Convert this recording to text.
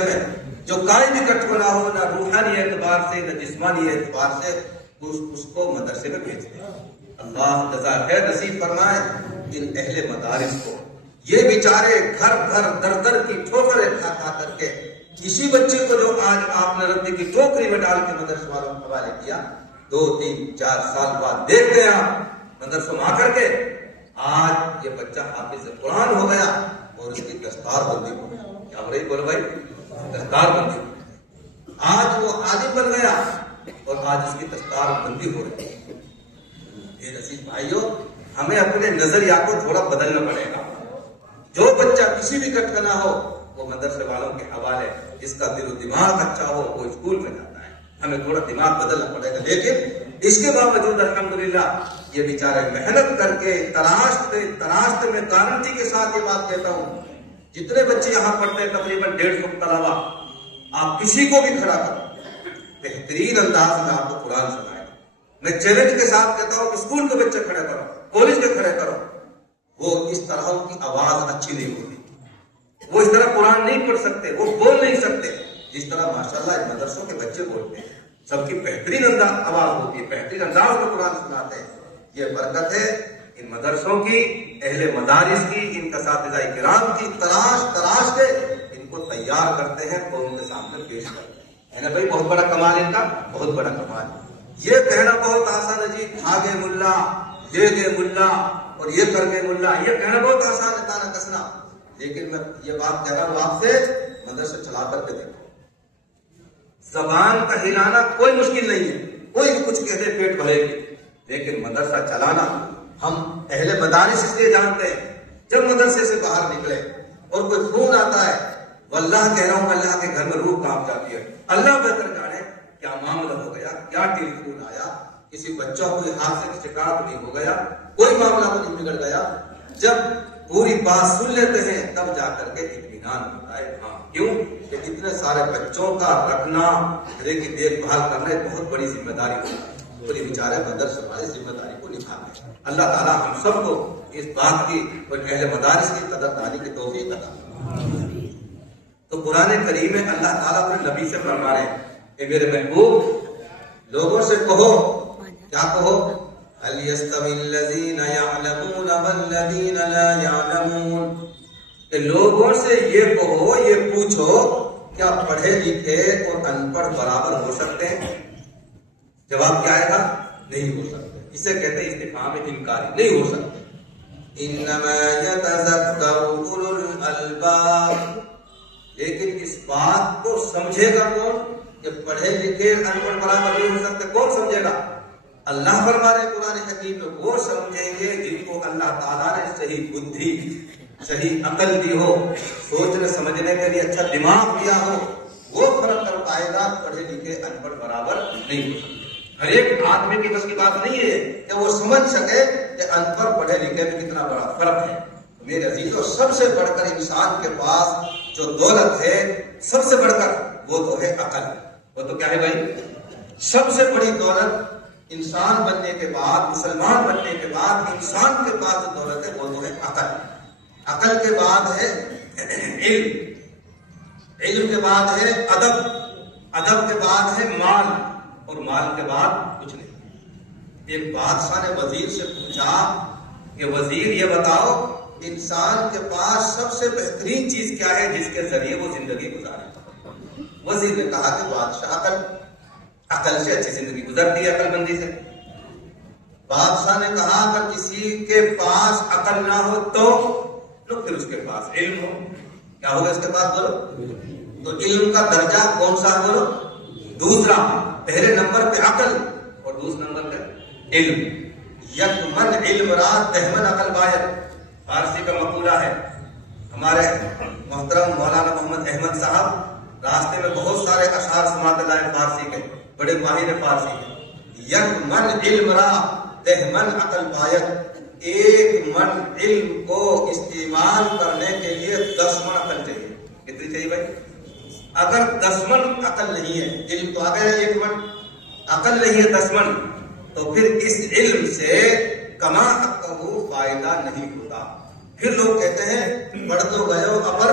میں جو قائم اکٹھ نہ ہو، نہ روحانی اعتبار سے نہ جسمانی اعتبار سے، اس کو مدرسے میں بھیجتے ہیں۔ اللہ جزا خیر نصیب فرمائے ان اہل مدارس کو۔ یہ بیچارے گھر گھر در در کی ٹھوکریں کھا کھا کر کے کسی بچے کو جو آج آپ نے ردی کی ٹوکری میں ڈال کے مدرسے والوں کو حوالے کیا، 2 3 4 سال بعد دیکھتے ہیں آپ مدرسوں میں آ کر کے آج یہ بچہ حافظ قرآن ہو گیا اور اس کی دستار بندی ہو گئی۔ کیا ہو رہی بولو بھائی؟ دستار بندی ہو گئی۔ آج وہ عالم بن گیا اور آج اس کی دستار بندی ہو رہی ہے۔ یہ عزیز بھائیوں، ہمیں اپنے نظریہ کو تھوڑا بدلنا پڑے گا۔ جو بچہ کسی بھی کٹ کا نہ ہو وہ مدرسے والوں کے حوالے، جس کا دل و دماغ اچھا ہو وہ اسکول میں جاتا ہے۔ ہمیں تھوڑا دماغ بدلنا پڑے گا، لیکن اس کے باوجود الحمدللہ یہ بیچارے محنت کر کے تراشتے میں گارنٹی کے ساتھ یہ بات کہتا ہوں، جتنے بچے یہاں پڑھتے ہیں تقریباً 150 طلبا، آپ کسی کو بھی کھڑا کرو، بہترین انداز میں آپ کو قرآن سنائے گا۔ میں چیلنج کے ساتھ کہتا ہوں کہ اسکول کے بچے کھڑے کرو، کالج کے کھڑے کرو، وہ اس طرح کی آواز اچھی نہیں ہوتی، وہ اس طرح قرآن نہیں پڑھ سکتے، وہ بول نہیں سکتے جس طرح ماشاءاللہ ان مدرسوں کے بچے بولتے ہیں۔ سب کی بہترین آواز ہوتی ہے، بہترین انداز میں قرآن سناتے ہیں۔ یہ برکت ہے ان مدرسوں کی، اہل مدارس کی، ان کا اساتذہ کرام کی، تراش کے ان کو تیار کرتے ہیں، قوم کے سامنے پیش کرتے ہیں۔ ہے نا بھائی؟ بہت بڑا کمال ان کا، بہت بڑا کمال۔ یہ کہنا بہت آسان ہے جی، کھا گئے ملا، لے گئے ملا اور یہ کر گئے ملا، یہ کہنا بہت آسان ہے، تانا کسنا۔ لیکن میں یہ بات کہہ رہا ہوں آپ سے، مدرسے چلا کر کے دیکھو، زبان کا ہلانا کوئی مشکل نہیں ہے، کوئی بھی کچھ کہہ دے پیٹ بھرے گی، لیکن مدرسہ چلانا ہم اہل مدارس اس لیے جانتے ہیں، جب مدرسے سے باہر نکلے اور کوئی فون آتا ہے، واللہ کہہ رہا ہوں اللہ کے گھر میں روح کانپ جاتی ہے۔ اللہ بہتر جانے کیا معاملہ ہو گیا، کیا ٹیلی فون آیا، کسی بچہ کو حادثے کی شکایت نہیں ہو گیا، کوئی معاملہ تو نہیں بگڑ گیا۔ جب پوری بات سن لیتے ہیں تب جا کر کے اطمینان ہوتا ہے۔ ہاں، کیوں کہ اتنے سارے بچوں کا رکھنا، گھر کی دیکھ بھال کرنا ایک بہت بڑی ذمہ داری ہوتی ہے، پوری بیچارے مدرسے والے ذمہ داری کو نبھاتے ہیں۔ اللہ تعالیٰ ہم سب کو اس بات کی اور اہل مدارس کی قدردانی کی توفیق عطا فرمائے۔ تو قرآن کریم میں اللہ تعالیٰ اپنے نبی سے فرما رہے ہیں کہ میرے محبوب لوگوں سے کہو، کیا کہو؟ هل يستوي الذين يعلمون والذين لا يعلمون، کہ لوگوں سے یہ کہو، یہ پوچھو، کیا پڑھے لکھے اور ان پڑھ برابر ہو سکتے ہیں؟ جواب کیا آئے گا؟ نہیں ہو سکتے۔ اسے کہتے ہیں استفہام انکاری، نہیں ہو سکتے۔ انما يتذكر اولو الالباب، لیکن اس بات کو سمجھے گا کون کہ پڑھے لکھے ان پڑھ برابر نہیں ہو سکتے؟ کون سمجھے گا؟ اللہ فرما رہے قرآن حکیم میں، وہ سمجھیں گے جن کو اللہ تعالیٰ نے صحیح بدھی، صحیح عقل دی ہو، سوچنے سمجھنے کے لیے اچھا دماغ دیا ہو، وہ فرق کر پائے گا۔ پڑھے لکھے ان پڑھ برابر نہیں ہو سکتے۔ ہر ایک آدمی کی بس کی بات نہیں ہے کہ وہ سمجھ سکے کہ ان پڑھ پڑھے لکھے میں کتنا بڑا فرق ہے۔ میرے عزیزوں، سب سے بڑھ کر انسان کے پاس جو دولت ہے، سب سے بڑھ کر وہ تو ہے عقل۔ وہ تو کیا ہے بھائی؟ سب سے بڑی دولت انسان بننے کے بعد، مسلمان بننے کے بعد انسان کے پاس جو دولت ہے وہ تو ہے عقل۔ عقل کے بعد ہے علم، علم کے بعد ہے ادب، ادب کے بعد ہے مال، اور مال کے بعد کچھ نہیں۔ ایک بادشاہ نے وزیر سے پوچھا کہ وزیر یہ بتاؤ انسان کے پاس سب سے بہترین چیز کیا ہے جس کے ذریعے وہ زندگی گزارے؟ وزیر نے کہا کہ بادشاہ عقل، عقل سے اچھی زندگی گزرتی ہے، عقل مندی سے۔ بادشاہ نے کہا اگر کسی کے پاس عقل نہ ہو تو پھر اس کے پاس علم ہو، کیا ہوگا اس کے پاس؟ بولو تو علم کا درجہ کون سا؟ بولو دوسرا۔ پہلے نمبر پہ عقل اور دوسرے نمبر پہ علم۔ یک من علم رات دہمن عقل باید، فارسی کا مقولہ ہے۔ ہمارے محترم مولانا محمد احمد صاحب راستے میں بہت سارے اشعار سناتے لائے فارسی کے، بڑے ماہر فارسی کے۔ یک من علم را دہمن عقل باید، ایک من علم کو استعمال کرنے کے لیے 10 من عقل چاہیے۔ کتنی چاہیے بھائی؟ اگر 10 من عقل نہیں ہے، علم تو آ گیا ہے 1 من، عقل نہیں ہے 10 من، تو پھر اس علم سے کما حق فائدہ نہیں ہوتا۔ پھر لوگ کہتے ہیں پڑھ تو گئے ہو اپر